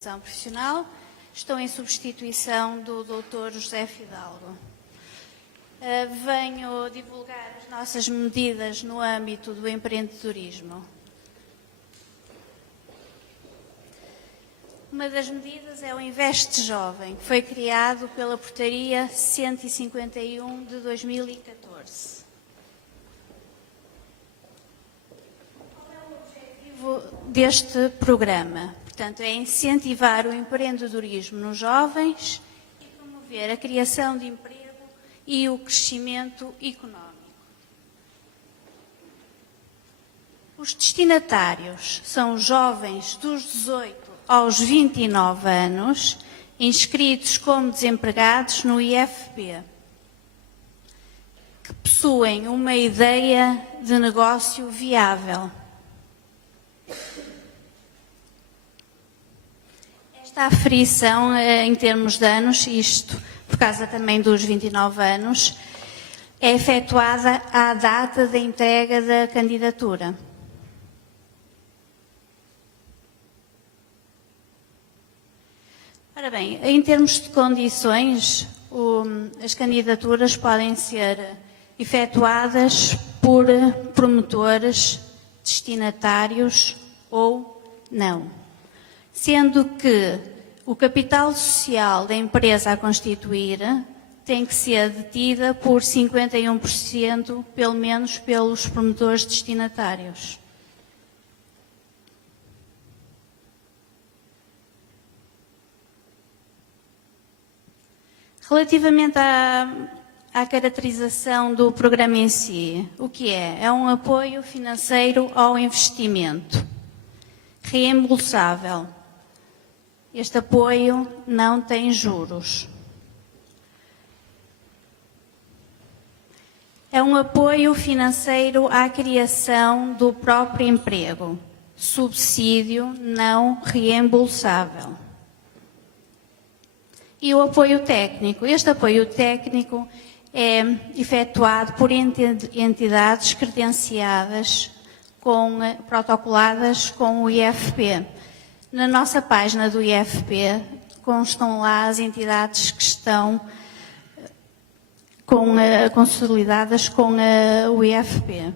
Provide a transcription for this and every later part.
Profissional. Estou em substituição do Dr. José Fidalgo. Venho divulgar as nossas medidas no âmbito do empreendedorismo. Uma das medidas é o Investe Jovem, que foi criado pela Portaria 151 de 2014. Qual é o objetivo deste programa? Portanto, é incentivar o empreendedorismo nos jovens e promover a criação de emprego e o crescimento económico. Os destinatários são jovens dos 18 aos 29 anos, inscritos como desempregados no IFP, que possuem uma ideia de negócio viável. A aferição em termos de anos, isto por causa também dos 29 anos, é efetuada à data da entrega da candidatura. Ora bem, em termos de condições, as candidaturas podem ser efetuadas por promotores, destinatários ou não. Sendo que o capital social da empresa a constituir tem que ser detida por 51%, pelo menos, pelos promotores destinatários. Relativamente à caracterização do programa em si, o que é? É um apoio financeiro ao investimento, reembolsável. Este apoio não tem juros. É um apoio financeiro à criação do próprio emprego, subsídio não reembolsável. E o apoio técnico. Este apoio técnico é efetuado por entidades credenciadas, protocoladas com o IFP. Na nossa página do IFP constam lá as entidades que estão consolidadas com o IFP.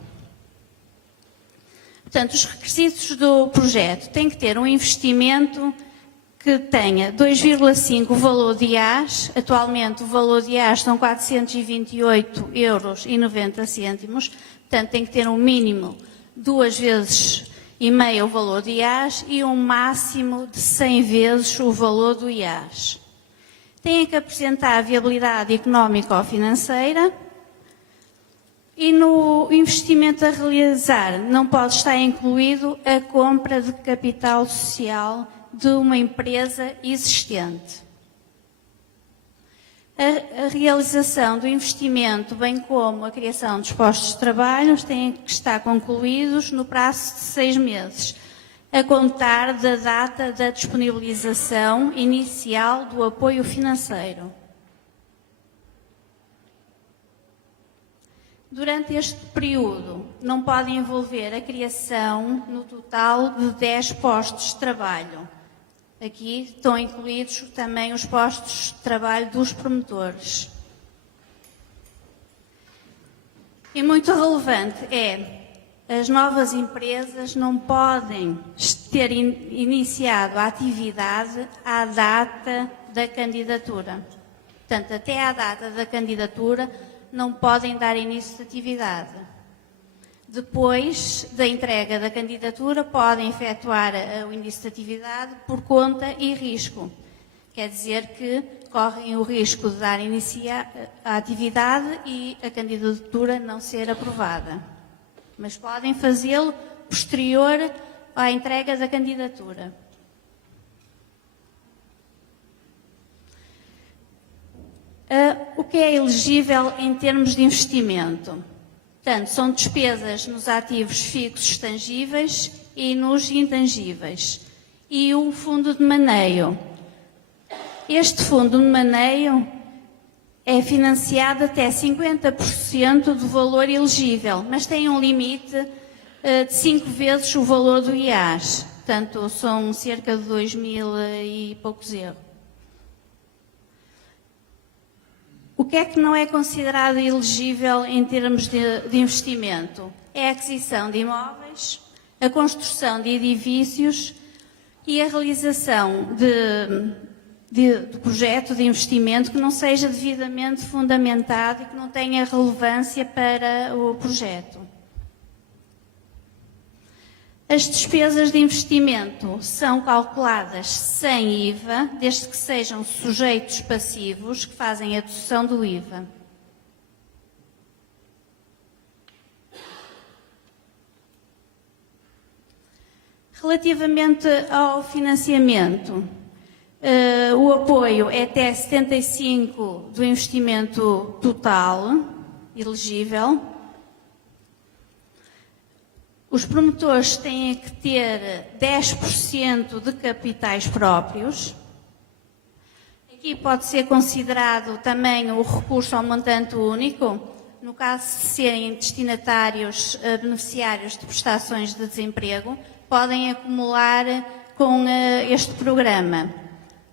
Portanto, os requisitos do projeto têm que ter um investimento que tenha 2,5 o valor de IAS. Atualmente o valor de IAS são 428,90 euros. Portanto, tem que ter um mínimo 2,5 vezes o valor do IAS e um máximo de 100 vezes o valor do IAS. Tem que apresentar a viabilidade económica ou financeira e no investimento a realizar não pode estar incluído a compra de capital social de uma empresa existente. A realização do investimento, bem como a criação dos postos de trabalho, têm que estar concluídos no prazo de 6 meses, a contar da data da disponibilização inicial do apoio financeiro. Durante este período, não pode envolver a criação, no total, de 10 postos de trabalho. Aqui estão incluídos também os postos de trabalho dos promotores. E muito relevante as novas empresas não podem ter iniciado a atividade à data da candidatura. Portanto, até à data da candidatura não podem dar início de atividade. Depois da entrega da candidatura, podem efetuar o início de atividade por conta e risco. Quer dizer que correm o risco de dar início à atividade e a candidatura não ser aprovada. Mas podem fazê-lo posterior à entrega da candidatura. O que é elegível em termos de investimento? Portanto, são despesas nos ativos fixos tangíveis e nos intangíveis. E o fundo de maneio. Este fundo de maneio é financiado até 50% do valor elegível, mas tem um limite de 5 vezes o valor do IAS. portanto são cerca de 2.000 e poucos euros. O que é que não é considerado elegível em termos de investimento? É a aquisição de imóveis, a construção de edifícios e a realização de projeto de investimento que não seja devidamente fundamentado e que não tenha relevância para o projeto. As despesas de investimento são calculadas sem IVA, desde que sejam sujeitos passivos que fazem a dedução do IVA. Relativamente ao financiamento, o apoio é até 75% do investimento total elegível. Os promotores têm que ter 10% de capitais próprios. Aqui pode ser considerado também o recurso ao montante único, no caso de serem destinatários beneficiários de prestações de desemprego, podem acumular com este programa.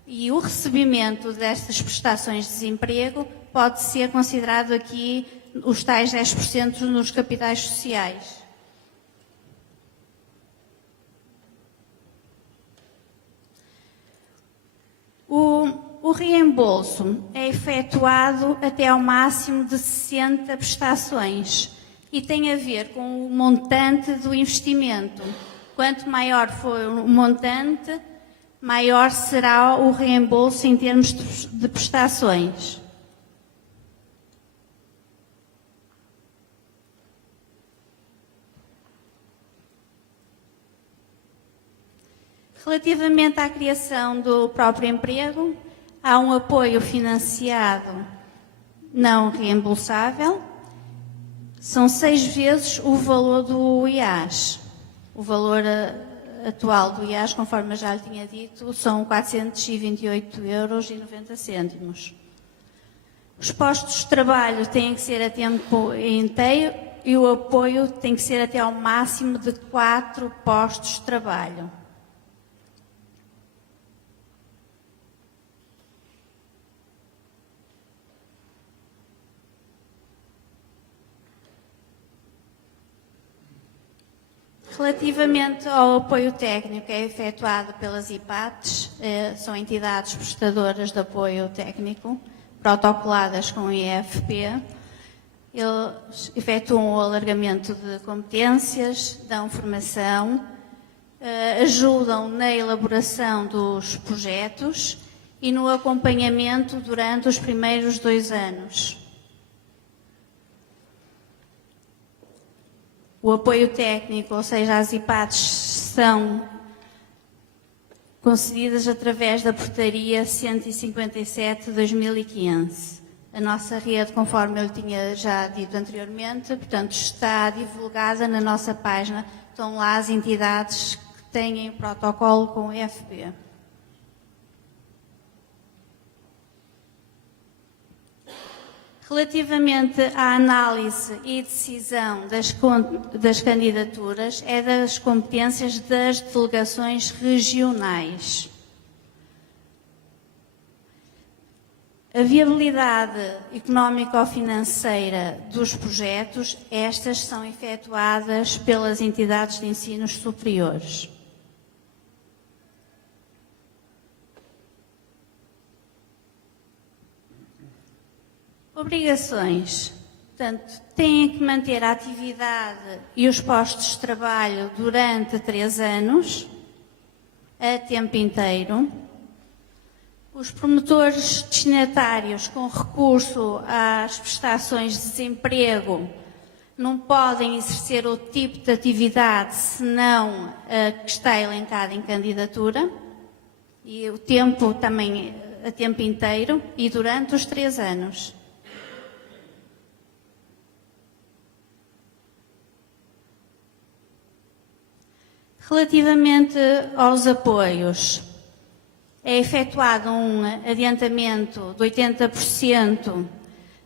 E o recebimento destas prestações de desemprego pode ser considerado aqui os tais 10% nos capitais sociais. O reembolso é efetuado até ao máximo de 60 prestações e tem a ver com o montante do investimento. Quanto maior for o montante, maior será o reembolso em termos de prestações. Relativamente à criação do próprio emprego, há um apoio financiado não reembolsável, são 6 vezes o valor do IAS. O valor atual do IAS, conforme eu já lhe tinha dito, são 428,90 €. Os postos de trabalho têm que ser a tempo inteiro e o apoio tem que ser até ao máximo de 4 postos de trabalho. Relativamente ao apoio técnico, é efetuado pelas IPATs, são entidades prestadoras de apoio técnico, protocoladas com o IFP. Eles efetuam o alargamento de competências, dão formação, ajudam na elaboração dos projetos e no acompanhamento durante os primeiros 2 anos. O apoio técnico, ou seja, as IPATs, são concedidas através da Portaria 157/2015. A nossa rede, conforme eu lhe tinha já dito anteriormente, portanto, está divulgada na nossa página. Estão lá as entidades que têm protocolo com o IFP. Relativamente à análise e decisão das candidaturas, é das competências das delegações regionais. A viabilidade económico-financeira dos projetos, estas são efetuadas pelas entidades de ensinos superiores. Obrigações. Portanto, têm que manter a atividade e os postos de trabalho durante 3 anos, a tempo inteiro. Os promotores destinatários com recurso às prestações de desemprego não podem exercer outro tipo de atividade senão a que está elencada em candidatura, e o tempo também a tempo inteiro e durante os 3 anos. Relativamente aos apoios, é efetuado um adiantamento de 80%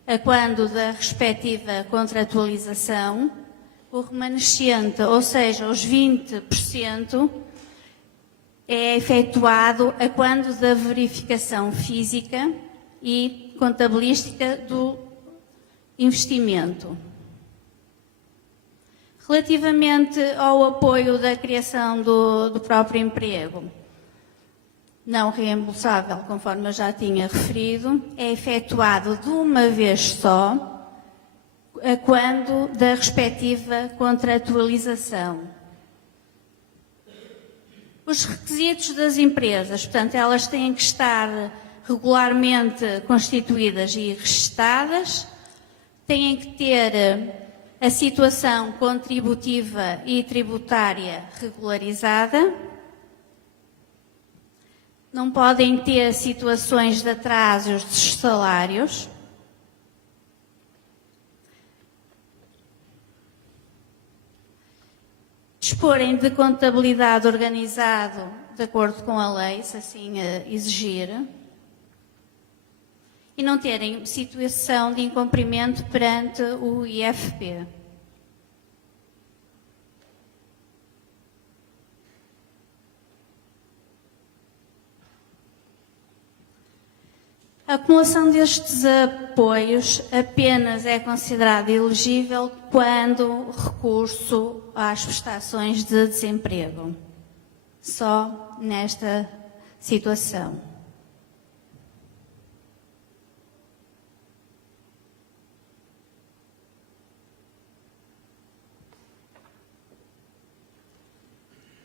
a quando da respectiva contratualização. O remanescente, ou seja, os 20%, é efetuado a quando da verificação física e contabilística do investimento. Relativamente ao apoio da criação do próprio emprego, não reembolsável, conforme eu já tinha referido, é efetuado de uma vez só, a quando da respectiva contratualização. Os requisitos das empresas, portanto, elas têm que estar regularmente constituídas e registadas, têm que ter a situação contributiva e tributária regularizada, não podem ter situações de atrasos dos salários, disporem de contabilidade organizado de acordo com a lei, se assim exigir, e não terem situação de incumprimento perante o IFP. A acumulação destes apoios apenas é considerada elegível quando recurso às prestações de desemprego. Só nesta situação.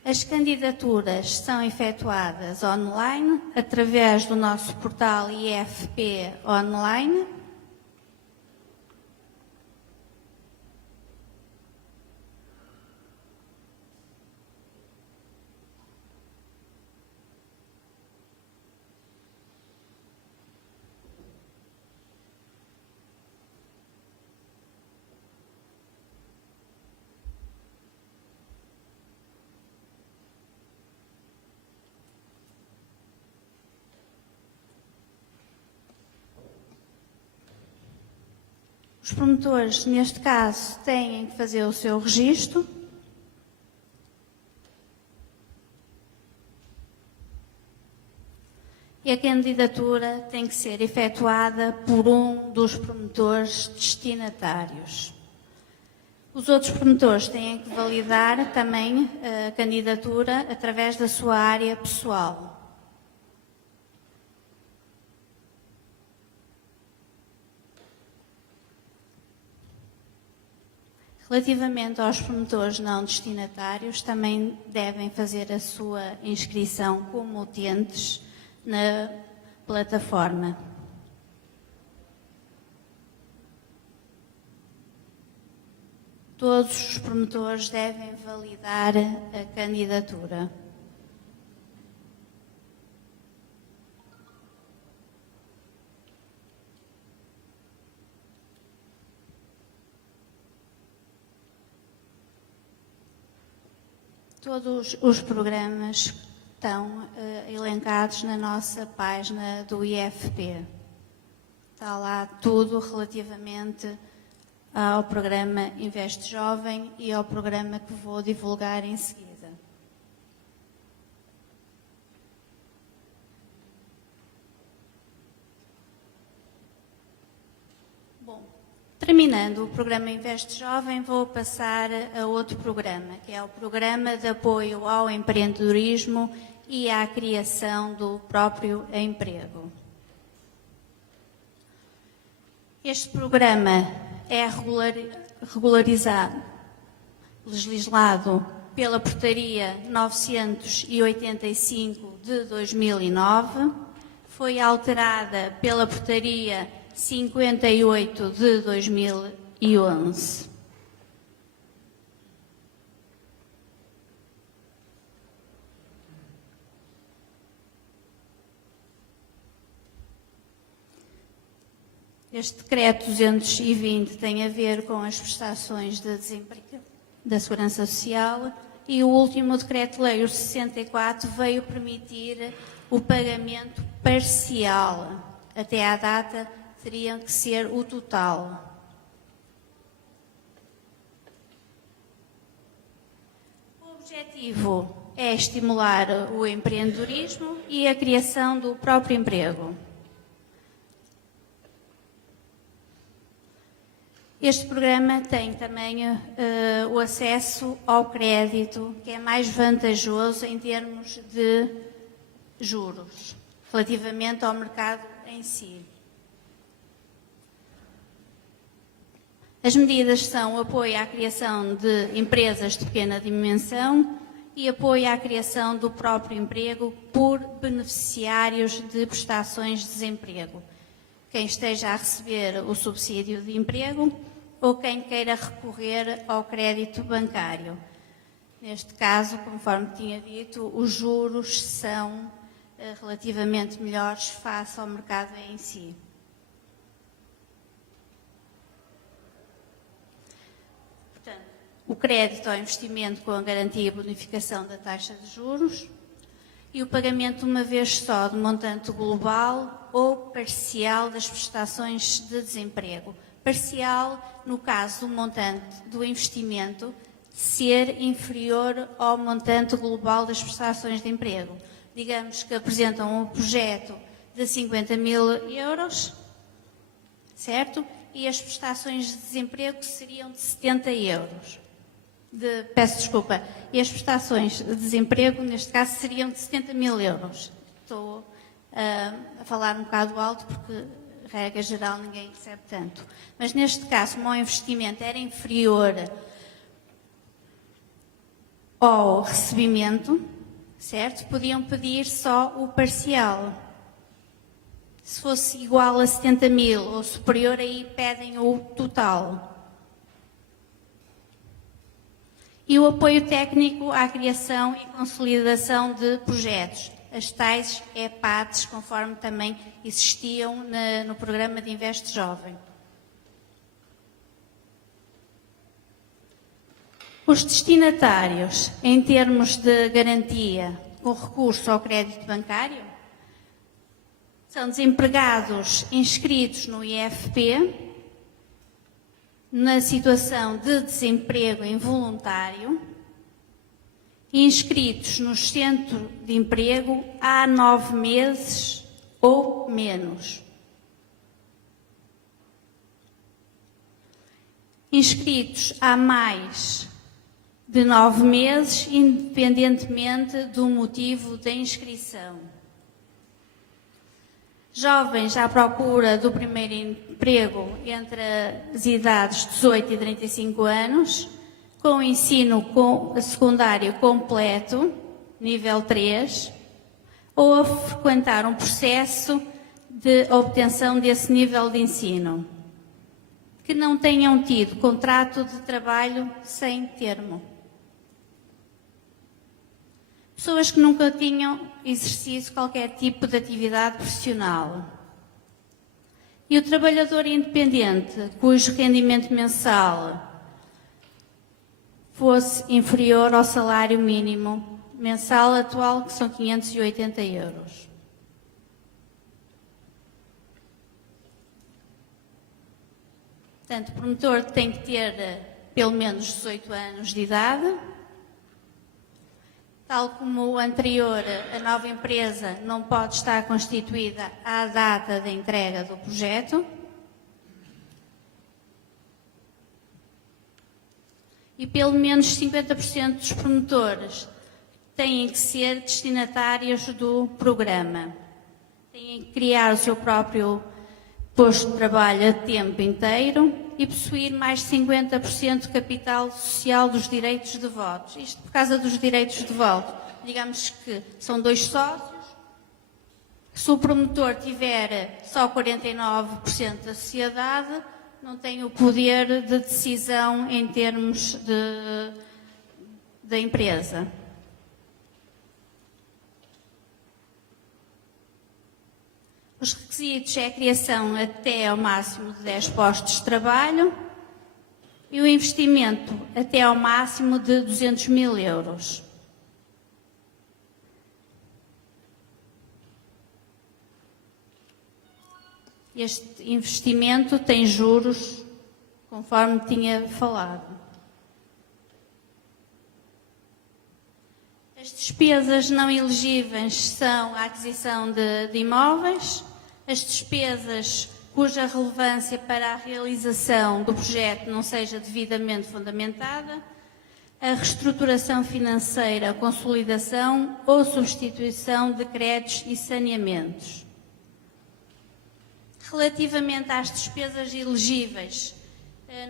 As candidaturas são efetuadas online, através do nosso portal IFP Online. Os promotores, neste caso, têm que fazer o seu registro. E a candidatura tem que ser efetuada por um dos promotores destinatários. Os outros promotores têm que validar também a candidatura através da sua área pessoal. Relativamente aos promotores não destinatários, também devem fazer a sua inscrição como utentes na plataforma. Todos os promotores devem validar a candidatura. Todos os programas estão elencados na nossa página do IFP. Está lá tudo relativamente ao programa Investe Jovem e ao programa que vou divulgar em seguida. Bom, terminando o programa Investe Jovem, vou passar a outro programa, que é o Programa de Apoio ao Empreendedorismo e à Criação do Próprio Emprego. Este programa é legislado pela Portaria 985 de 2009, foi alterada pela Portaria 58 de 2011. Este decreto 220 tem a ver com as prestações de desemprego da Segurança Social e o último decreto-lei, o 64, veio permitir o pagamento parcial. Até à data, teria que ser o total. O objetivo é estimular o empreendedorismo e a criação do próprio emprego. Este programa tem também o acesso ao crédito, que é mais vantajoso em termos de juros, relativamente ao mercado em si. As medidas são apoio à criação de empresas de pequena dimensão e apoio à criação do próprio emprego por beneficiários de prestações de desemprego. Quem esteja a receber o subsídio de emprego ou quem queira recorrer ao crédito bancário. Neste caso, conforme tinha dito, os juros são relativamente melhores face ao mercado em si. Portanto, o crédito ao investimento com a garantia e bonificação da taxa de juros e o pagamento uma vez só do montante global ou parcial das prestações de desemprego. Parcial, no caso do montante do investimento, ser inferior ao montante global das prestações de emprego. Digamos que apresentam um projeto de 50 mil euros, certo? E as prestações de desemprego seriam de 70 euros. Peço desculpa. E as prestações de desemprego, neste caso, seriam de 70 mil euros. Estou a falar um bocado alto porque, regra geral, ninguém recebe tanto. Mas neste caso, como o investimento era inferior ao recebimento, certo? Podiam pedir só o parcial. Se fosse igual a 70 mil ou superior, aí pedem o total. E o apoio técnico à criação e consolidação de projetos, as tais EPADs, conforme também existiam no programa de Investe Jovem. Os destinatários, em termos de garantia com recurso ao crédito bancário, são desempregados inscritos no IFP, na situação de desemprego involuntário, inscritos no centro de emprego há 9 meses ou menos. Inscritos há mais de 9 meses, independentemente do motivo da inscrição. Jovens à procura do primeiro emprego entre as idades de 18 e 35 anos, com ensino secundário completo, nível 3, ou a frequentar um processo de obtenção desse nível de ensino, que não tenham tido contrato de trabalho sem termo. Pessoas que nunca tinham exercido qualquer tipo de atividade profissional. E o trabalhador independente, cujo rendimento mensal fosse inferior ao salário mínimo mensal atual, que são 580 euros. Portanto, o promotor tem que ter pelo menos 18 anos de idade. Tal como o anterior, a nova empresa não pode estar constituída à data da entrega do projeto. E pelo menos 50% dos promotores têm que ser destinatários do programa. Têm que criar o seu próprio posto de trabalho a tempo inteiro e possuir mais de 50% de capital social dos direitos de voto. Isto por causa dos direitos de voto. Digamos que são 2 sócios. Se o promotor tiver só 49% da sociedade, não tem o poder de decisão em termos da empresa. Os requisitos é a criação até ao máximo de 10 postos de trabalho e o investimento até ao máximo de 200 mil euros. Este investimento tem juros, conforme tinha falado. As despesas não elegíveis são a aquisição de imóveis, as despesas cuja relevância para a realização do projeto não seja devidamente fundamentada, a reestruturação financeira, consolidação ou substituição de créditos e saneamentos. Relativamente às despesas elegíveis,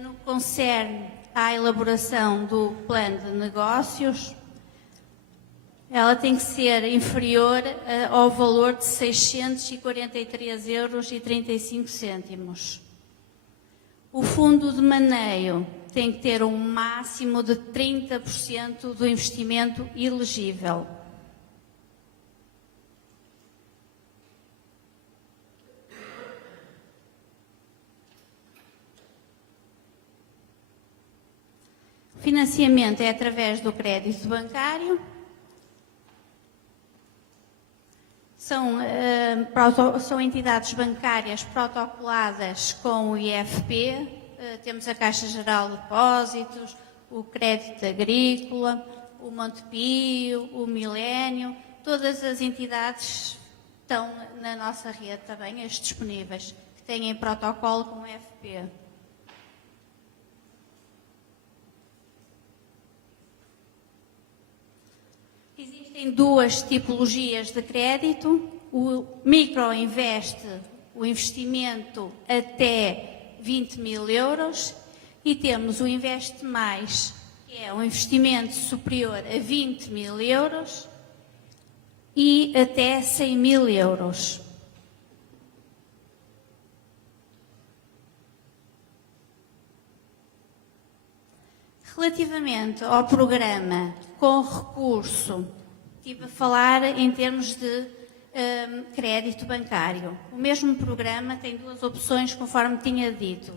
no que concerne à elaboração do plano de negócios, ela tem que ser inferior ao valor de 643,35 €. O fundo de maneio tem que ter um máximo de 30% do investimento elegível. O financiamento é através do crédito bancário. São entidades bancárias protocoladas com o IFP, temos a Caixa Geral de Depósitos, o Crédito Agrícola, o Montepio, o Milénio, todas as entidades estão na nossa rede também, as disponíveis, que têm protocolo com o IFP. Existem duas tipologias de crédito, o microinvest, o investimento até 20.000 €, e temos o Investe Mais, que é um investimento superior a 20.000 € e até 100.000 €. Relativamente ao programa com recurso, estive a falar em termos de crédito bancário. O mesmo programa tem duas opções, conforme tinha dito.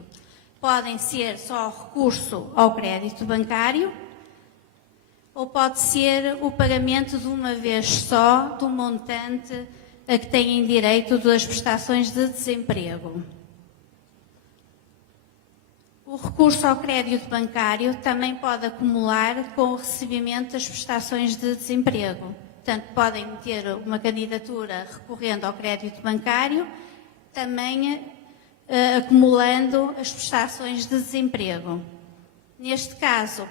Podem ser só recurso ao crédito bancário, ou pode ser o pagamento de uma vez só do montante a que têm direito das prestações de desemprego. O recurso ao crédito bancário também pode acumular com o recebimento das prestações de desemprego. Portanto, podem ter uma candidatura recorrendo ao crédito bancário, também acumulando as prestações de desemprego. Neste caso,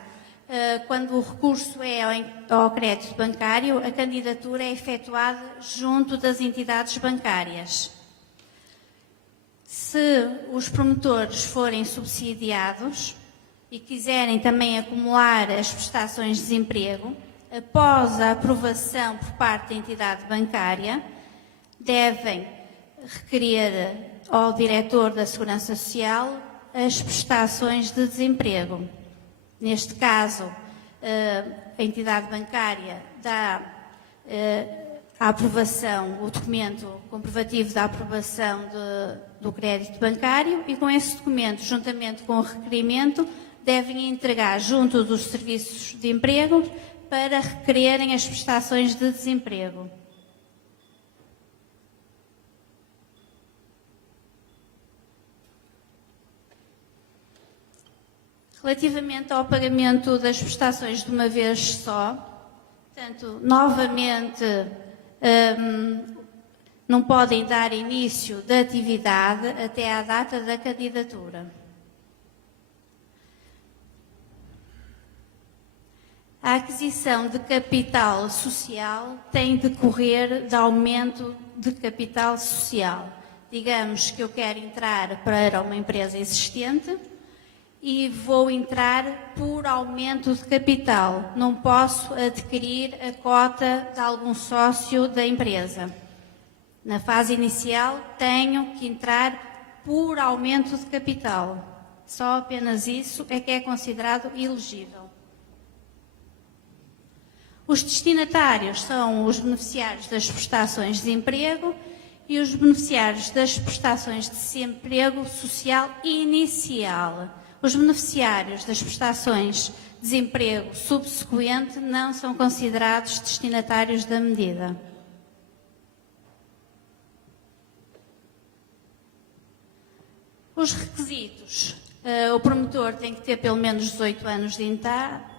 quando o recurso é ao crédito bancário, a candidatura é efetuada junto das entidades bancárias. Se os promotores forem subsidiados e quiserem também acumular as prestações de desemprego, após a aprovação por parte da entidade bancária, devem requerer ao diretor da Segurança Social as prestações de desemprego. Neste caso, a entidade bancária dá a aprovação, o documento comprovativo da aprovação do crédito bancário, e com esse documento, juntamente com o requerimento, devem entregar junto dos serviços de emprego para requererem as prestações de desemprego. Relativamente ao pagamento das prestações de uma vez só, portanto, novamente, não podem dar início da atividade até à data da candidatura. A aquisição de capital social tem de decorrer de aumento de capital social. Digamos que eu quero entrar para uma empresa existente e vou entrar por aumento de capital. Não posso adquirir a cota de algum sócio da empresa. Na fase inicial, tenho que entrar por aumento de capital. Só apenas isso é que é considerado elegível. Os destinatários são os beneficiários das prestações de desemprego e os beneficiários das prestações de desemprego social inicial. Os beneficiários das prestações de desemprego subsequente não são considerados destinatários da medida. Os requisitos. O promotor tem que ter pelo menos 18 anos de idade.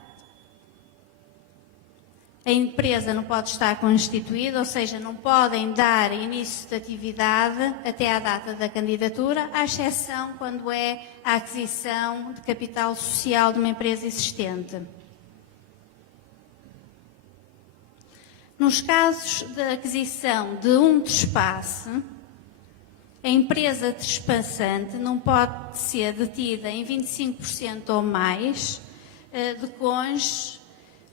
A empresa não pode estar constituída, ou seja, não podem dar início de atividade até à data da candidatura, à exceção quando é a aquisição de capital social de uma empresa existente. Nos casos de aquisição de um trespasse, a empresa trespassante não pode ser detida em 25% ou mais de cônjuge,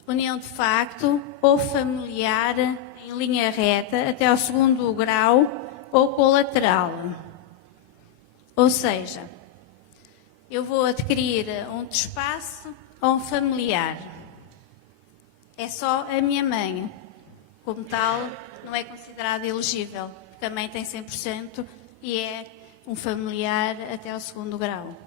união de facto ou familiar em linha reta até ao 2º grau ou colateral. Ou seja, eu vou adquirir um trespasse ou um familiar. É só a minha mãe. Como tal, não é considerada elegível, porque a mãe tem 100% e é um familiar até ao 2º grau.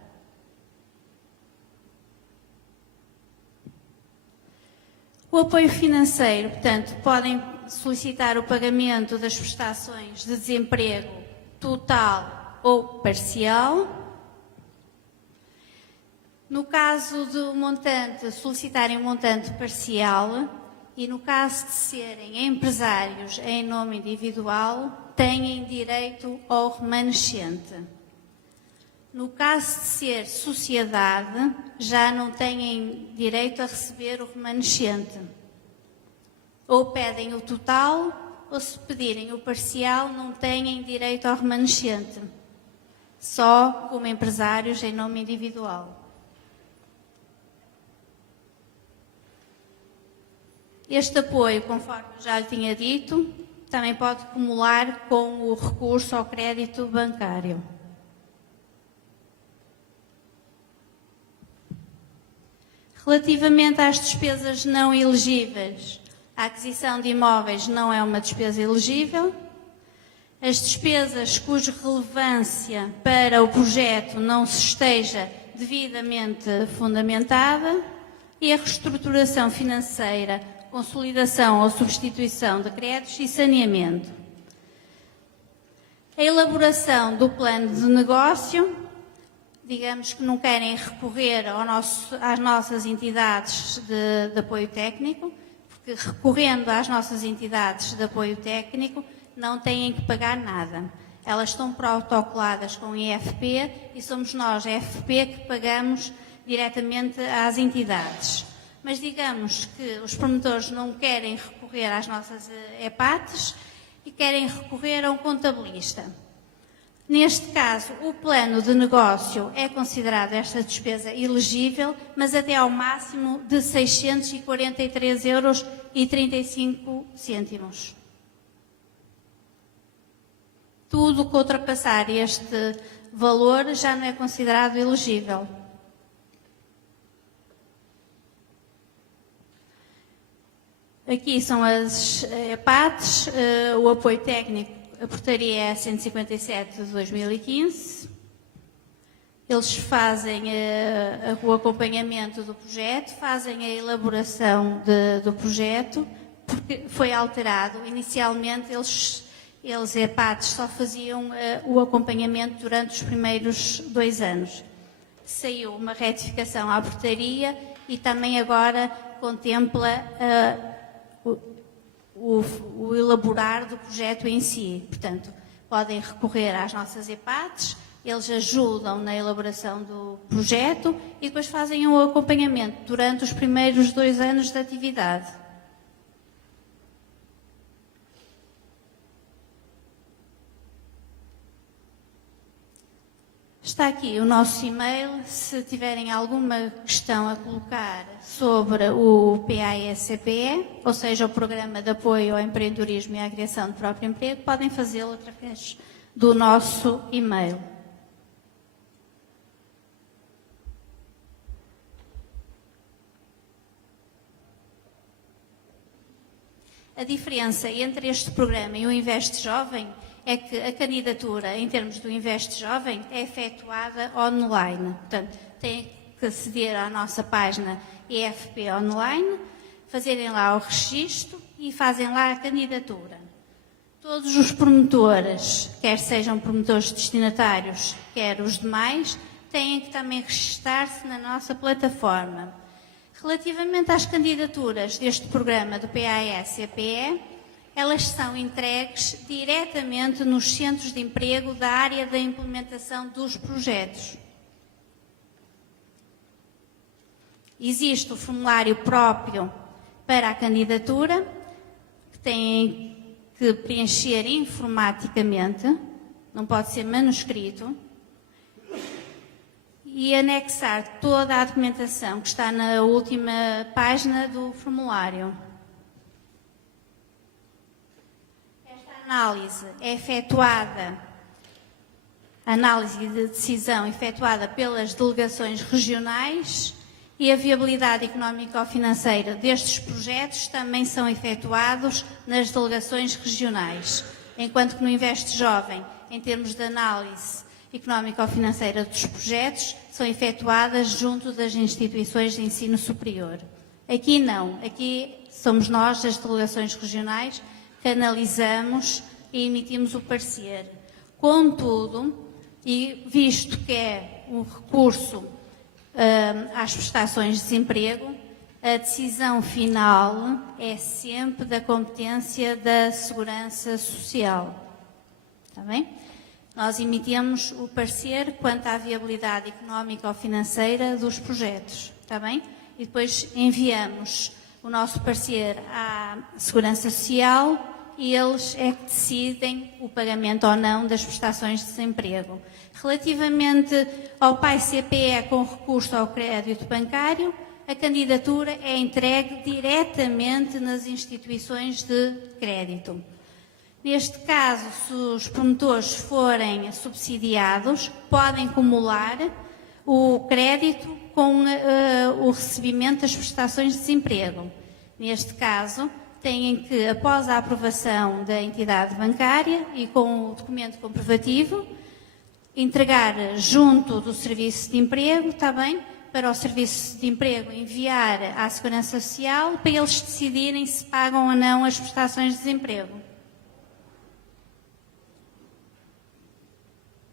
O apoio financeiro, portanto, podem solicitar o pagamento das prestações de desemprego total ou parcial. No caso do montante, solicitarem um montante parcial e no caso de serem empresários em nome individual, têm direito ao remanescente. No caso de ser sociedade, já não têm direito a receber o remanescente. Ou pedem o total, ou se pedirem o parcial, não têm direito ao remanescente. Só como empresários em nome individual. Este apoio, conforme já lhe tinha dito, também pode acumular com o recurso ao crédito bancário. Relativamente às despesas não elegíveis, a aquisição de imóveis não é uma despesa elegível. As despesas cuja relevância para o projeto não se esteja devidamente fundamentada e a reestruturação financeira, consolidação ou substituição de créditos e saneamento. A elaboração do plano de negócio, digamos que não querem recorrer às nossas entidades de apoio técnico, porque recorrendo às nossas entidades de apoio técnico não têm que pagar nada. Elas estão protocoladas com o IFP e somos nós, a IFP, que pagamos diretamente às entidades. Mas digamos que os promotores não querem recorrer às nossas EPATs e querem recorrer a um contabilista. Neste caso, o plano de negócio é considerado esta despesa elegível, mas até ao máximo de 643,35 €. Tudo que ultrapassar este valor já não é considerado elegível. Aqui são as EPATs, o apoio técnico. A portaria é 157 de 2015. Eles fazem o acompanhamento do projeto, fazem a elaboração do projeto, porque foi alterado. Inicialmente, eles EPATs, só faziam o acompanhamento durante os primeiros 2 anos. Saiu uma retificação à portaria e também agora contempla o elaborar do projeto em si. Portanto, podem recorrer às nossas EPATs, eles ajudam na elaboração do projeto e depois fazem o acompanhamento durante os primeiros 2 anos de atividade. Está aqui o nosso e-mail. Se tiverem alguma questão a colocar sobre o PAECPE, ou seja, o Programa de Apoio ao Empreendedorismo e à Criação de Próprio Emprego, podem fazê-lo através do nosso e-mail. A diferença entre este programa e o Investe Jovem é que a candidatura, em termos do Investe Jovem, é efetuada online. Portanto, têm que aceder à nossa página IFP Online, fazerem lá o registro e fazem lá a candidatura. Todos os promotores, quer sejam promotores destinatários, quer os demais, têm que também registrar-se na nossa plataforma. Relativamente às candidaturas deste programa do PAS-EPE, elas são entregues diretamente nos centros de emprego da área da implementação dos projetos. Existe o formulário próprio para a candidatura, que tem que preencher informaticamente, não pode ser manuscrito, e anexar toda a documentação que está na última página do formulário. Análise é efetuada, a análise de decisão efetuada pelas delegações regionais e a viabilidade económico-financeira destes projetos também são efetuados nas delegações regionais, enquanto que no Investe Jovem, em termos de análise económico-financeira dos projetos, são efetuadas junto das instituições de ensino superior. Aqui não, aqui somos nós, as delegações regionais, que analisamos e emitimos o parecer. Contudo, e visto que é um recurso às prestações de desemprego, a decisão final é sempre da competência da Segurança Social. Está bem? Nós emitimos o parecer quanto à viabilidade económica ou financeira dos projetos. Está bem? E depois enviamos o nosso parecer à Segurança Social e eles é que decidem o pagamento ou não das prestações de desemprego. Relativamente ao PAS-EPE com recurso ao crédito bancário, a candidatura é entregue diretamente nas instituições de crédito. Neste caso, se os promotores forem subsidiados, podem acumular o crédito com o recebimento das prestações de desemprego. Neste caso, têm que, após a aprovação da entidade bancária e com o documento comprovativo, entregar junto do Serviço de Emprego, está bem? Para o Serviço de Emprego enviar à Segurança Social para eles decidirem se pagam ou não as prestações de desemprego.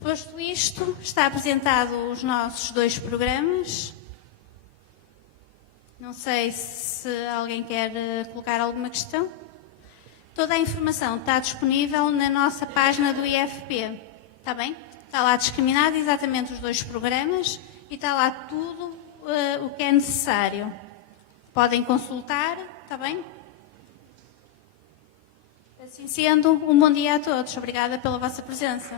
Posto isto, está apresentado os nossos 2 programas. Não sei se alguém quer colocar alguma questão. Toda a informação está disponível na nossa página do IFP. Está bem? Está lá discriminado exatamente os 2 programas e está lá tudo o que é necessário. Podem consultar, está bem? Assim sendo, um bom dia a todos. Obrigada pela vossa presença.